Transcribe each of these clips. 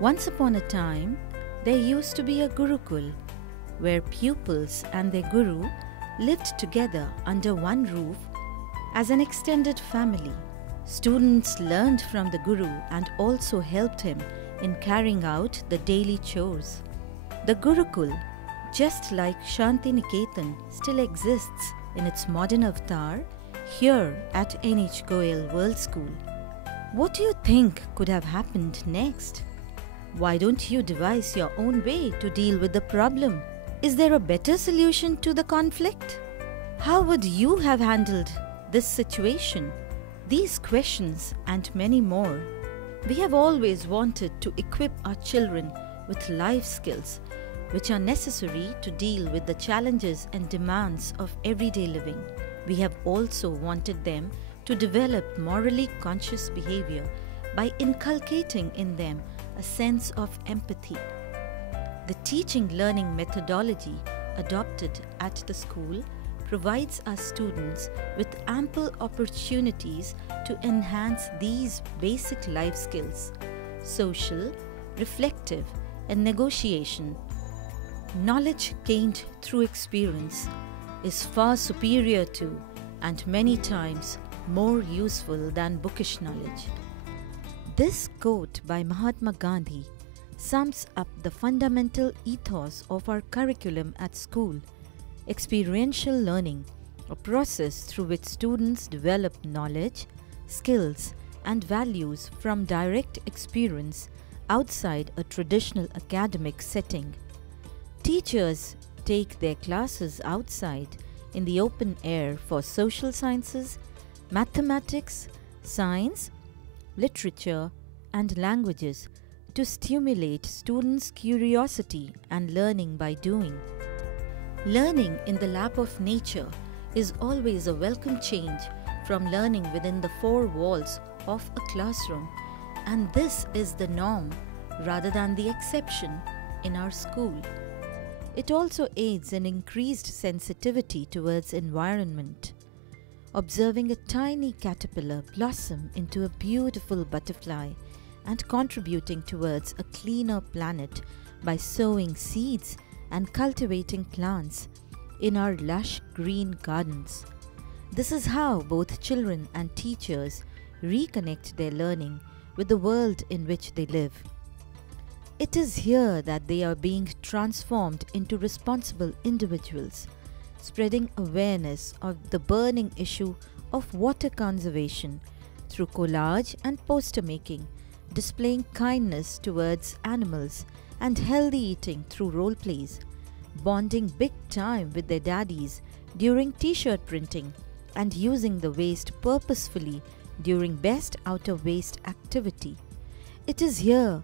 Once upon a time, there used to be a Gurukul, where pupils and their guru lived together under one roof as an extended family. Students learned from the guru and also helped him in carrying out the daily chores. The Gurukul, just like Shantiniketan, still exists in its modern avatar here at Goel World School. What do you think could have happened next? Why don't you devise your own way to deal with the problem? Is there a better solution to the conflict? How would you have handled this situation? These questions and many more. We have always wanted to equip our children with life skills which are necessary to deal with the challenges and demands of everyday living. We have also wanted them to develop morally conscious behavior by inculcating in them a sense of empathy. The teaching-learning methodology adopted at the school provides our students with ample opportunities to enhance these basic life skills: social, reflective, and negotiation. Knowledge gained through experience is far superior to and many times more useful than bookish knowledge. This quote by Mahatma Gandhi sums up the fundamental ethos of our curriculum at school: experiential learning, a process through which students develop knowledge, skills, and values from direct experience outside a traditional academic setting. Teachers take their classes outside in the open air for social sciences, mathematics, science, literature, and languages to stimulate students' curiosity and learning by doing. Learning in the lap of nature is always a welcome change from learning within the four walls of a classroom, and this is the norm rather than the exception in our school. It also aids in increased sensitivity towards environment. Observing a tiny caterpillar blossom into a beautiful butterfly and contributing towards a cleaner planet by sowing seeds and cultivating plants in our lush green gardens. This is how both children and teachers reconnect their learning with the world in which they live. It is here that they are being transformed into responsible individuals, spreading awareness of the burning issue of water conservation through collage and poster making, displaying kindness towards animals and healthy eating through role plays, bonding big time with their daddies during t-shirt printing, and using the waste purposefully during best outer waste activity. It is here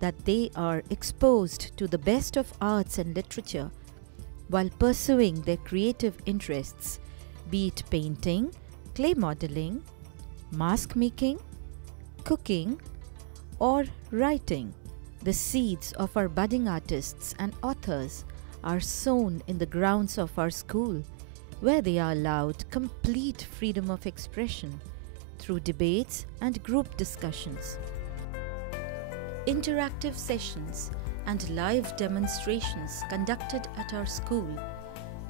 that they are exposed to the best of arts and literature while pursuing their creative interests, be it painting, clay modeling, mask making, cooking, or writing. The seeds of our budding artists and authors are sown in the grounds of our school, where they are allowed complete freedom of expression through debates and group discussions. Interactive sessions and live demonstrations conducted at our school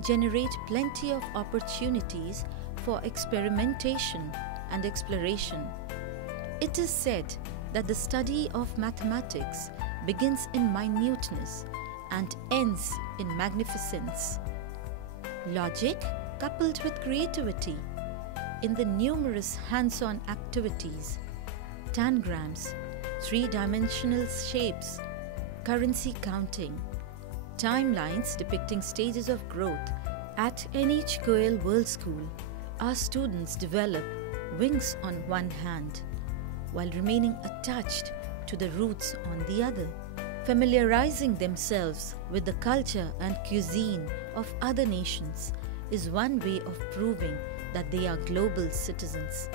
generate plenty of opportunities for experimentation and exploration. It is said that the study of mathematics begins in minuteness and ends in magnificence. Logic coupled with creativity in the numerous hands-on activities, tangrams, three-dimensional shapes, currency counting, timelines depicting stages of growth. At Goel World School, our students develop wings on one hand while remaining attached to the roots on the other. Familiarizing themselves with the culture and cuisine of other nations is one way of proving that they are global citizens.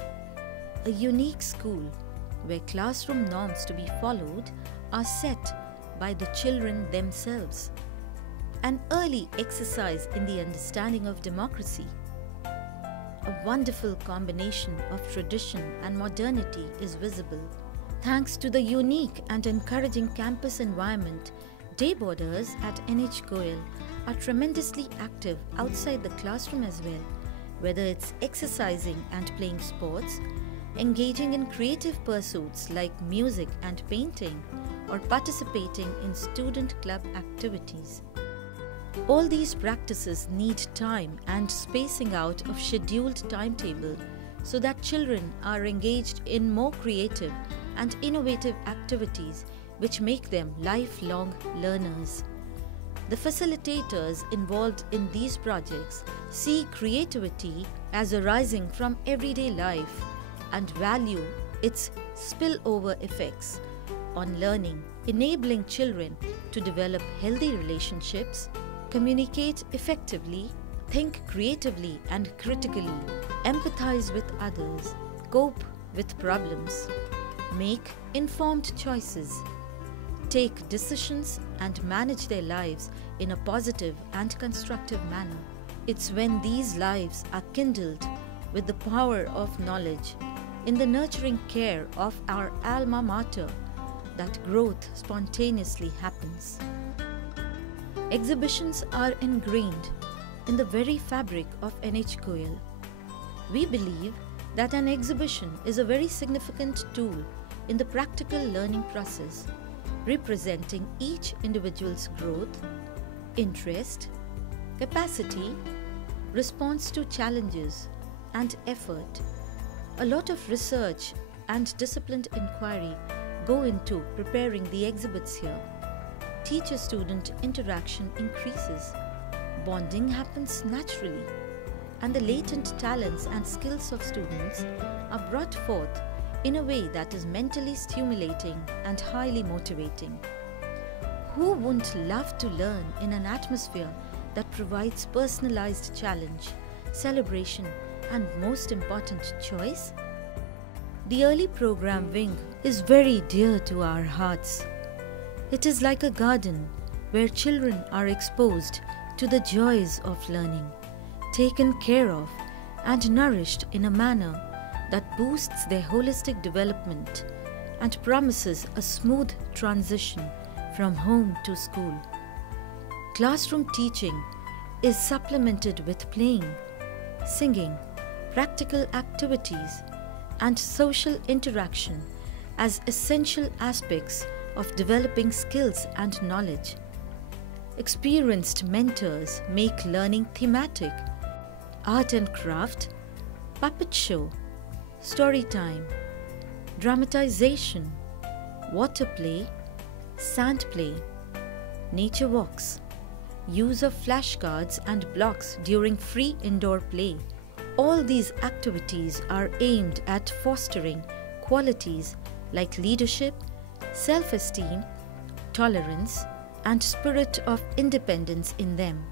A unique school where classroom norms to be followed are set by the children themselves. An early exercise in the understanding of democracy. A wonderful combination of tradition and modernity is visible, Thanks to the unique and encouraging campus environment, day boarders at Goel are tremendously active outside the classroom as well, whether it's exercising and playing sports, engaging in creative pursuits like music and painting, or participating in student club activities. All these practices need time and spacing out of scheduled timetable so that children are engaged in more creative and innovative activities which make them lifelong learners. The facilitators involved in these projects see creativity as arising from everyday life and value its spillover effects on learning, enabling children to develop healthy relationships, communicate effectively, think creatively and critically, empathize with others, cope with problems, make informed choices, take decisions and manage their lives in a positive and constructive manner. It's when these lives are kindled with the power of knowledge in the nurturing care of our alma mater that growth spontaneously happens. Exhibitions are ingrained in the very fabric of Goel. We believe that an exhibition is a very significant tool in the practical learning process, representing each individual's growth, interest, capacity, response to challenges, and effort. A lot of research and disciplined inquiry go into preparing the exhibits here. Teacher-student interaction increases, bonding happens naturally, and the latent talents and skills of students are brought forth in a way that is mentally stimulating and highly motivating. Who wouldn't love to learn in an atmosphere that provides personalized challenge, celebration, and most important, choice? The early program wing is very dear to our hearts. It is like a garden where children are exposed to the joys of learning, taken care of and nourished in a manner that boosts their holistic development and promises a smooth transition from home to school. Classroom teaching is supplemented with playing, singing, practical activities, and social interaction as essential aspects of developing skills and knowledge. Experienced mentors make learning thematic, art and craft, puppet show, story time, dramatization, water play, sand play, nature walks, use of flashcards and blocks during free indoor play. All these activities are aimed at fostering qualities like leadership, self-esteem, tolerance, and spirit of independence in them.